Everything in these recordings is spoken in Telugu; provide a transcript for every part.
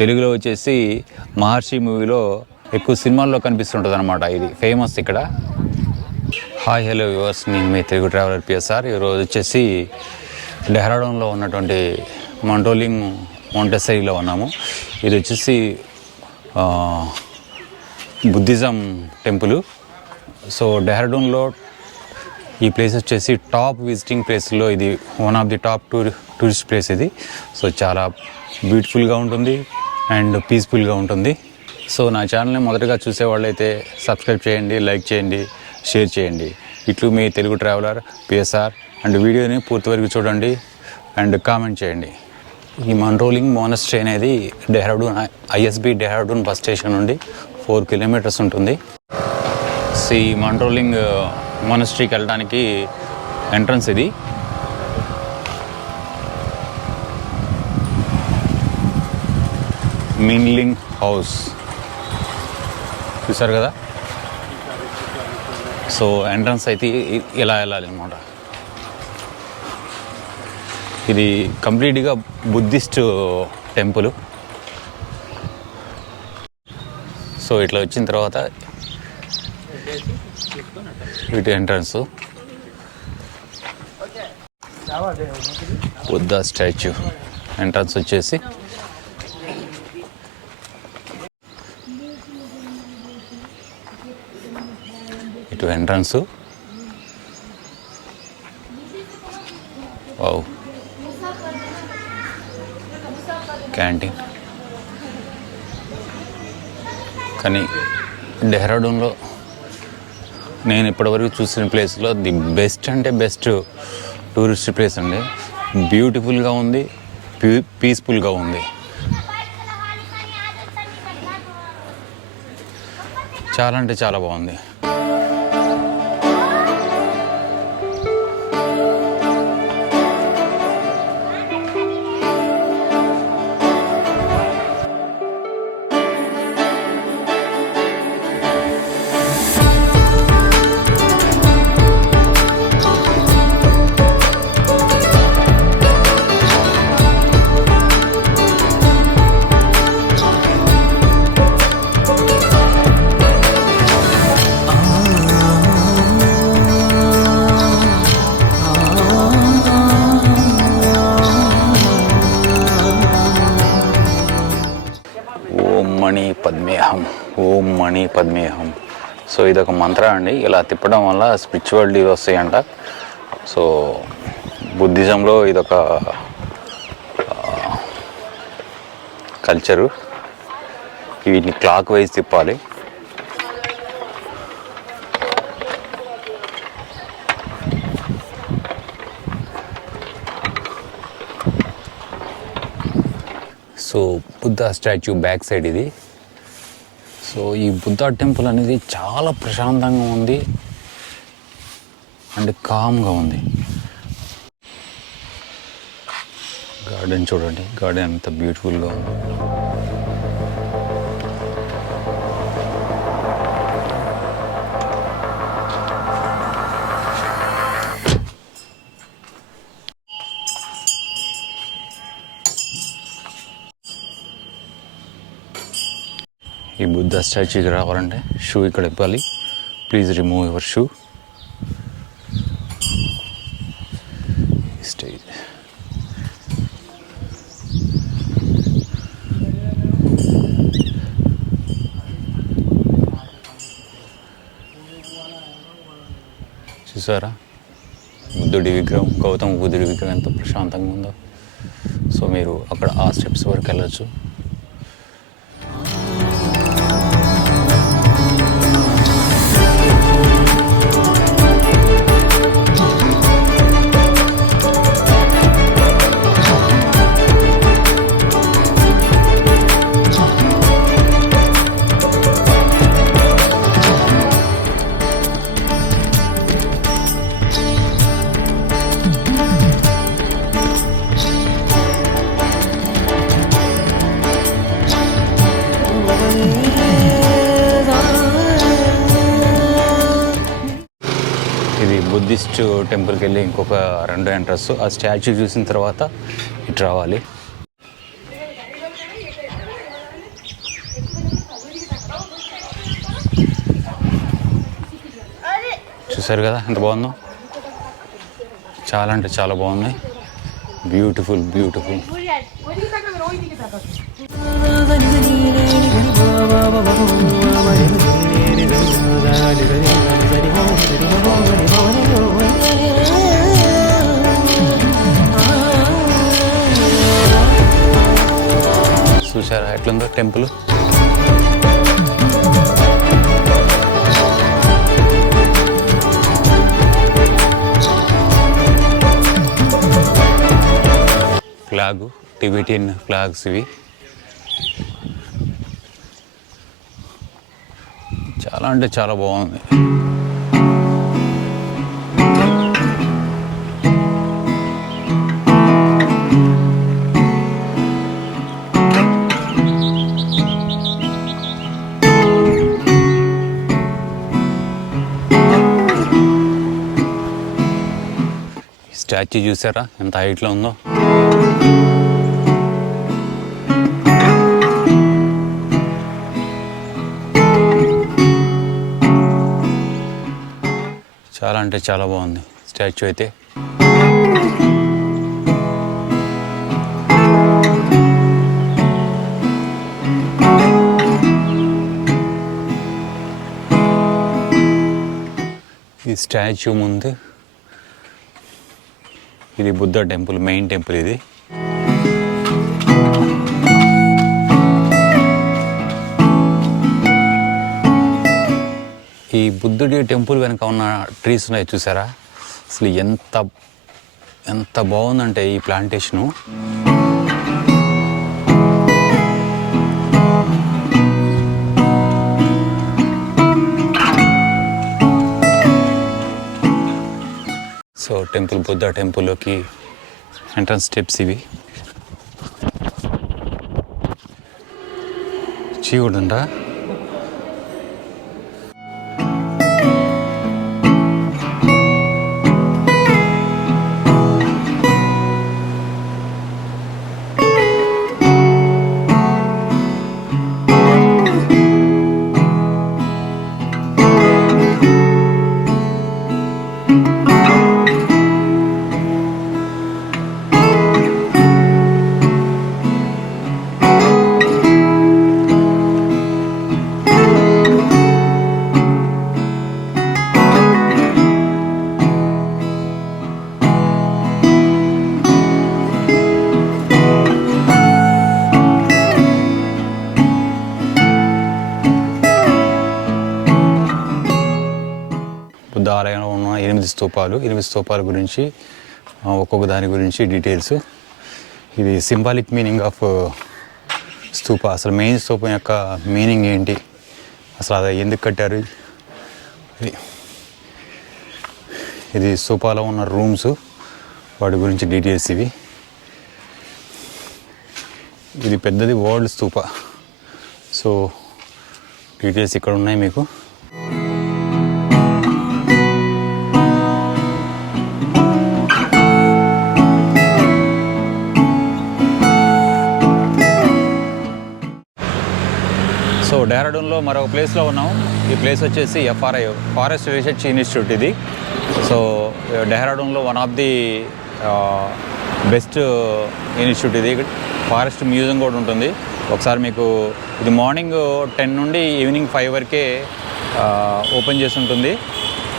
తెలుగులో వచ్చేసి మహర్షి మూవీలో ఎక్కువ సినిమాల్లో కనిపిస్తుంటుంది అనమాట. ఇది ఫేమస్ ఇక్కడ. హాయ్ హలో వ్యూవర్స్, నేను మీ తెలుగు ట్రావెలర్ పిఎస్ఆర్. ఈరోజు వచ్చేసి డెహ్రాడూన్లో ఉన్నటువంటి మంటోలింగ్ మౌంటెసరీలో ఉన్నాము. ఇది వచ్చేసి బుద్ధిజం టెంపుల్. సో డెహ్రాడూన్లో ఈ ప్లేస్ వచ్చేసి టాప్ విజిటింగ్ ప్లేస్లో ఇది one of the top tourist place ఇది. సో చాలా బ్యూటిఫుల్గా ఉంటుంది అండ్ పీస్ఫుల్గా ఉంటుంది. సో నా ఛానల్ని మొదటగా చూసేవాళ్ళు అయితే సబ్స్క్రైబ్ చేయండి, లైక్ చేయండి, షేర్ చేయండి. ఇట్లు మీ తెలుగు ట్రావెలర్ పిఎస్ఆర్. అండ్ వీడియోని పూర్తి వరకు చూడండి అండ్ కామెంట్ చేయండి. ఈ మంట్రోలింగ్ మోనస్ట్రీ అనేది Dehradun ISB Dehradun bus station నుండి 4 కిలోమీటర్స్ ఉంటుంది. సో ఈ మంట్రోలింగ్ మోనస్ట్రీకి వెళ్ళడానికి ఎంట్రన్స్ ఇది. మిన్లింగ్ హౌస్ చూసారు కదా. సో ఎంట్రన్స్ అయితే ఇలా వెళ్ళాలి అనమాట. ఇది కంప్లీట్గా బుద్ధిస్ట్ టెంపుల్. సో ఇట్లా వచ్చిన తర్వాత ఇటు ఎంట్రన్స్, బుద్ధ స్టాచ్యూ ఎంట్రన్స్ వచ్చేసి ఇటు ఎంట్రన్స్. Wow, canteen. కానీ డెహ్రాడూన్లో నేను ఇప్పటివరకు చూసిన ప్లేస్లో ది బెస్ట్ అంటే బెస్ట్ టూరిస్ట్ ప్లేస్ అండి. బ్యూటిఫుల్గా ఉంది, పీస్ఫుల్గా ఉంది. చాలా అంటే చాలా బాగుంది. ఓం మణి పద్మేహం. సో ఇదొక మంత్రం అండి. ఇలా తిప్పడం వల్ల స్పిరిచువాలిటీ వస్తాయంట. సో బుద్ధిజంలో ఇదొక కల్చరు. వీటిని క్లాక్ వైజ్ తిప్పాలి. So Buddha statue back side ఇది. సో ఈ బుద్ధ టెంపుల్ అనేది చాలా ప్రశాంతంగా ఉంది అండ్ కామ్గా ఉంది. గార్డెన్ చూడండి, గార్డెన్ అంత బ్యూటిఫుల్గా ఉంది. ఈ బుద్ధ స్టాచ్యూకి రావాలంటే షూ ఇక్కడ ఇవ్వాలి. Please remove your shoe. Stage చూసారా, బుద్ధుడి విగ్రహం, గౌతమ బుద్ధుడి విగ్రహం ఎంత ప్రశాంతంగా ఉందో. సో మీరు అక్కడ ఆ స్టెప్స్ వరకు వెళ్ళచ్చు. బుద్ధిస్ట్ టెంపుల్కి వెళ్ళి ఇంకొక 2 ఎంట్రన్స్. ఆ స్టాచ్యూ చూసిన తర్వాత ఇటు రావాలి. చూసారు కదా ఎంత బాగుందో, చాలా అంటే చాలా బాగుంది. Beautiful beautiful. చూసారా ఎట్లుందో టెంపుల్. ఫ్లాగ్, టిబెటియన్ ఫ్లాగ్స్ ఇవి. చాలా అంటే చాలా బాగుంది. స్టాచ్యూ చూసారా ఎంత హైట్లో ఉందో. చాలా అంటే చాలా బాగుంది స్టాచ్యూ అయితే. ఈ స్టాచ్యూ ముందు ఇది బుద్ధ టెంపుల్, మెయిన్ టెంపుల్ ఇది. ఈ బుద్ధుడి టెంపుల్ వెనక ఉన్న ట్రీస్ ఉన్నాయి చూసారా, అసలు ఎంత ఎంత బాగుందంటే ఈ ప్లాంటేషను. సో టెంపుల్, బుద్ధ టెంపుల్లోకి ఎంట్రన్స్ స్టెప్స్ ఇవి. చీవుడుండా బుద్ధ ఆలయంలో ఉన్న 8 స్తూపాలు, 8 స్తూపాల గురించి ఒక్కొక్క దాని గురించి డీటెయిల్స్. ఇది సింబాలిక్ మీనింగ్ ఆఫ్ స్తూప. అసలు మెయిన్ స్తూపం యొక్క మీనింగ్ ఏంటి, అసలు అది ఎందుకు కట్టారు, ఇది స్తూపాలో ఉన్న రూమ్స్, వాటి గురించి డీటెయిల్స్ ఇవి. ఇది పెద్దది వరల్డ్ స్తూప. సో డీటెయిల్స్ ఇక్కడ ఉన్నాయి మీకు. సో డెహ్రాడూన్లో మరొక ప్లేస్లో ఉన్నాం. ఈ ప్లేస్ వచ్చేసి FRI, ఫారెస్ట్ రీసెర్చ్ ఇన్స్టిట్యూట్ ఇది. సో డెహ్రాడూన్లో one of the best institute ఇది. ఫారెస్ట్ మ్యూజియం కూడా ఉంటుంది. ఒకసారి మీకు ఇది మార్నింగ్ 10 నుండి ఈవినింగ్ 5 వరకే ఓపెన్ చేసి ఉంటుంది.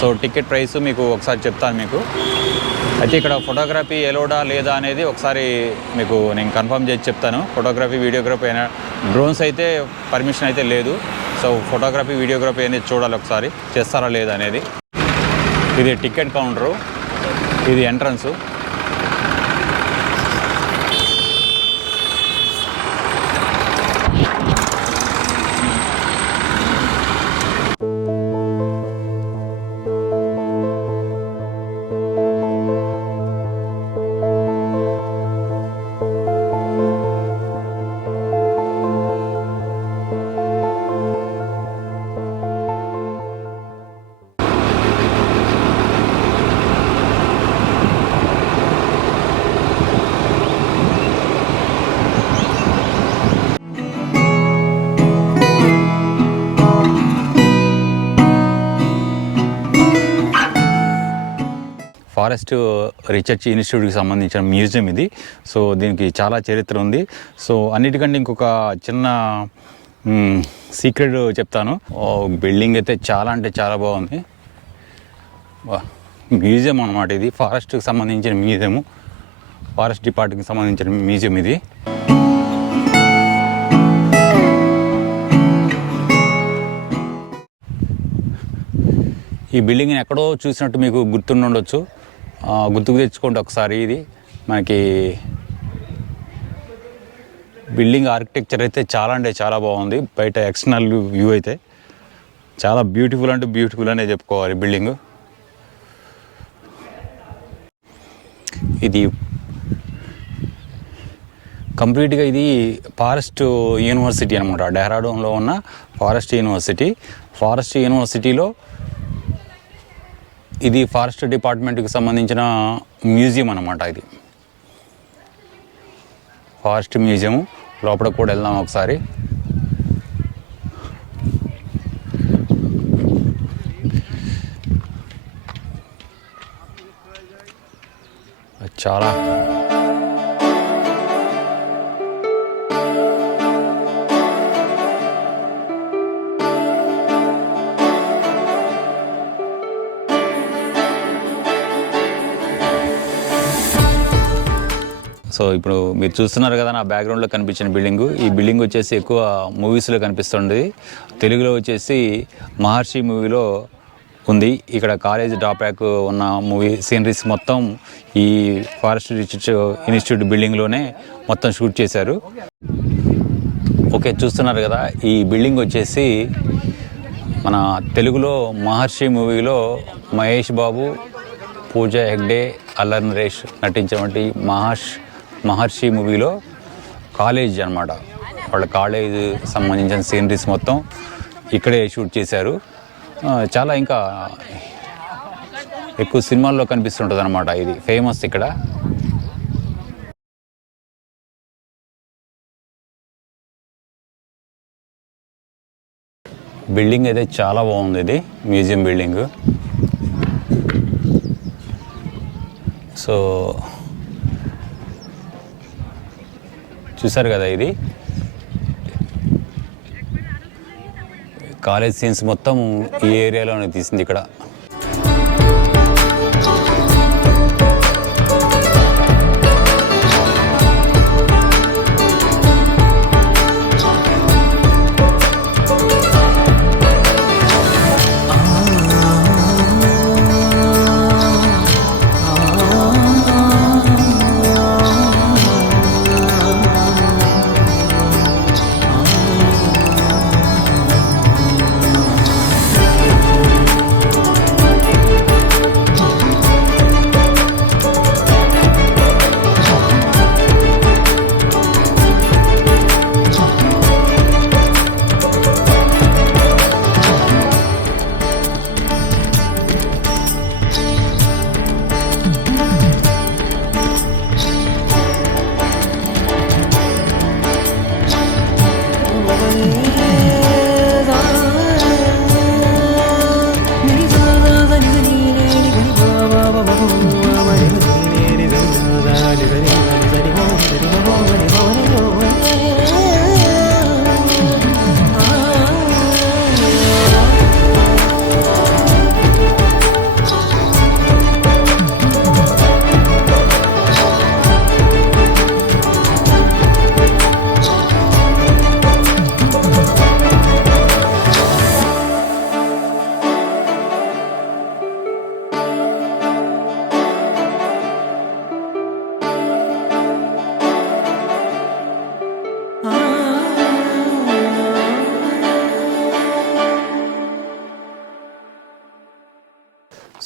సో టికెట్ ప్రైస్ మీకు ఒకసారి చెప్తాను మీకు. అయితే ఇక్కడ ఫోటోగ్రఫీ ఎలోడా లేదా అనేది ఒకసారి మీకు నేను కన్ఫర్మ్ చేసి చెప్తాను. ఫోటోగ్రఫీ, వీడియోగ్రఫీ అయినా, డ్రోన్స్ అయితే పర్మిషన్ అయితే లేదు. సో ఫోటోగ్రఫీ, వీడియోగ్రఫీ అనేది చూడాలి ఒకసారి చేస్తారా లేదా అనేది. ఇది టికెట్ కౌంటరు, ఇది ఎంట్రన్సు. ఫారెస్ట్ రీసెర్చ్ ఇన్స్టిట్యూట్కి సంబంధించిన మ్యూజియం ఇది. సో దీనికి చాలా చరిత్ర ఉంది. సో అన్నిటికంటే ఇంకొక చిన్న సీక్రెట్ చెప్తాను. బిల్డింగ్ అయితే చాలా అంటే చాలా బాగుంది. మ్యూజియం అన్నమాట ఇది, ఫారెస్ట్కి సంబంధించిన మ్యూజియము, ఫారెస్ట్ డిపార్ట్మెంట్కి సంబంధించిన మ్యూజియం ఇది. ఈ బిల్డింగ్ని ఎక్కడో చూసినట్టు మీకు గుర్తుండొచ్చు, గుర్తుకు తెచ్చుకోండి ఒకసారి. ఇది మనకి బిల్డింగ్ ఆర్కిటెక్చర్ అయితే చాలా అంటే చాలా బాగుంది. బయట ఎక్స్టర్నల్ వ్యూ అయితే చాలా బ్యూటిఫుల్ అంటే బ్యూటిఫుల్ అనే చెప్పుకోవాలి బిల్డింగు. ఇది కంప్లీట్గా ఇది ఫారెస్ట్ యూనివర్సిటీ అనమాట, డెహ్రాడూన్లో ఉన్న ఫారెస్ట్ యూనివర్సిటీ. ఫారెస్ట్ యూనివర్సిటీలో ఇది ఫారెస్ట్ డిపార్ట్మెంట్కి సంబంధించిన మ్యూజియం అన్నమాట. ఇది ఫారెస్ట్ మ్యూజియం. లోపల కూడా వెళ్దాం ఒకసారి. చాలా సో ఇప్పుడు మీరు చూస్తున్నారు కదా నా బ్యాక్గ్రౌండ్లో కనిపించిన బిల్డింగు. ఈ బిల్డింగ్ వచ్చేసి ఎక్కువ మూవీస్లో కనిపిస్తుంది. తెలుగులో వచ్చేసి మహర్షి మూవీలో ఉంది. ఇక్కడ కాలేజ్ డ్రాబ్యాక్ ఉన్న మూవీ సీనరీస్ మొత్తం ఈ ఫారెస్ట్ రీసెర్చ్ ఇన్స్టిట్యూట్ బిల్డింగ్లోనే మొత్తం షూట్ చేశారు. ఓకే, చూస్తున్నారు కదా ఈ బిల్డింగ్ వచ్చేసి మన తెలుగులో మహర్షి మూవీలో మహేష్ బాబు, పూజా హెగ్డే, అల్లరి నరేష్ నటించినటువంటి మహర్షి మూవీలో కాలేజ్ అనమాట. వాళ్ళ కాలేజ్ సంబంధించిన సీనరీస్ మొత్తం ఇక్కడే షూట్ చేశారు. చాలా ఇంకా ఎక్కువ సినిమాల్లో కనిపిస్తుంటుంది అనమాట. ఇది ఫేమస్ ఇక్కడ. బిల్డింగ్ అయితే చాలా బాగుంది. ఇది మ్యూజియం బిల్డింగ్. సో చూసారు కదా, ఇది కాలేజ్ సీన్స్ మొత్తం ఈ ఏరియాలోనే తీసింది ఇక్కడ.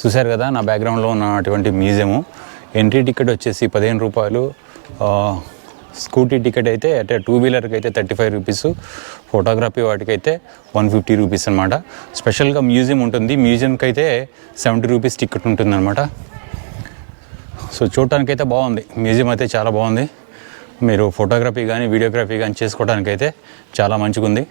చూశారు కదా నా బ్యాక్గ్రౌండ్లో ఉన్నటువంటి మ్యూజియము. ఎంట్రీ టికెట్ వచ్చేసి 15 రూపాయలు. స్కూటీ టికెట్ అయితే అంటే 2 వీలర్కి అయితే 35 రూపీస్, ఫోటోగ్రఫీ వాటికి అయితే 150 రూపీస్ అనమాట. స్పెషల్గా మ్యూజియం ఉంటుంది. మ్యూజియంకి అయితే 70 రూపీస్ టికెట్ ఉంటుంది అనమాట. సో చూడటానికైతే బాగుంది, మ్యూజియం అయితే చాలా బాగుంది. మీరు ఫోటోగ్రఫీ కానీ వీడియోగ్రఫీ కానీ చేసుకోవడానికైతే చాలా మంచిగా ఉంది.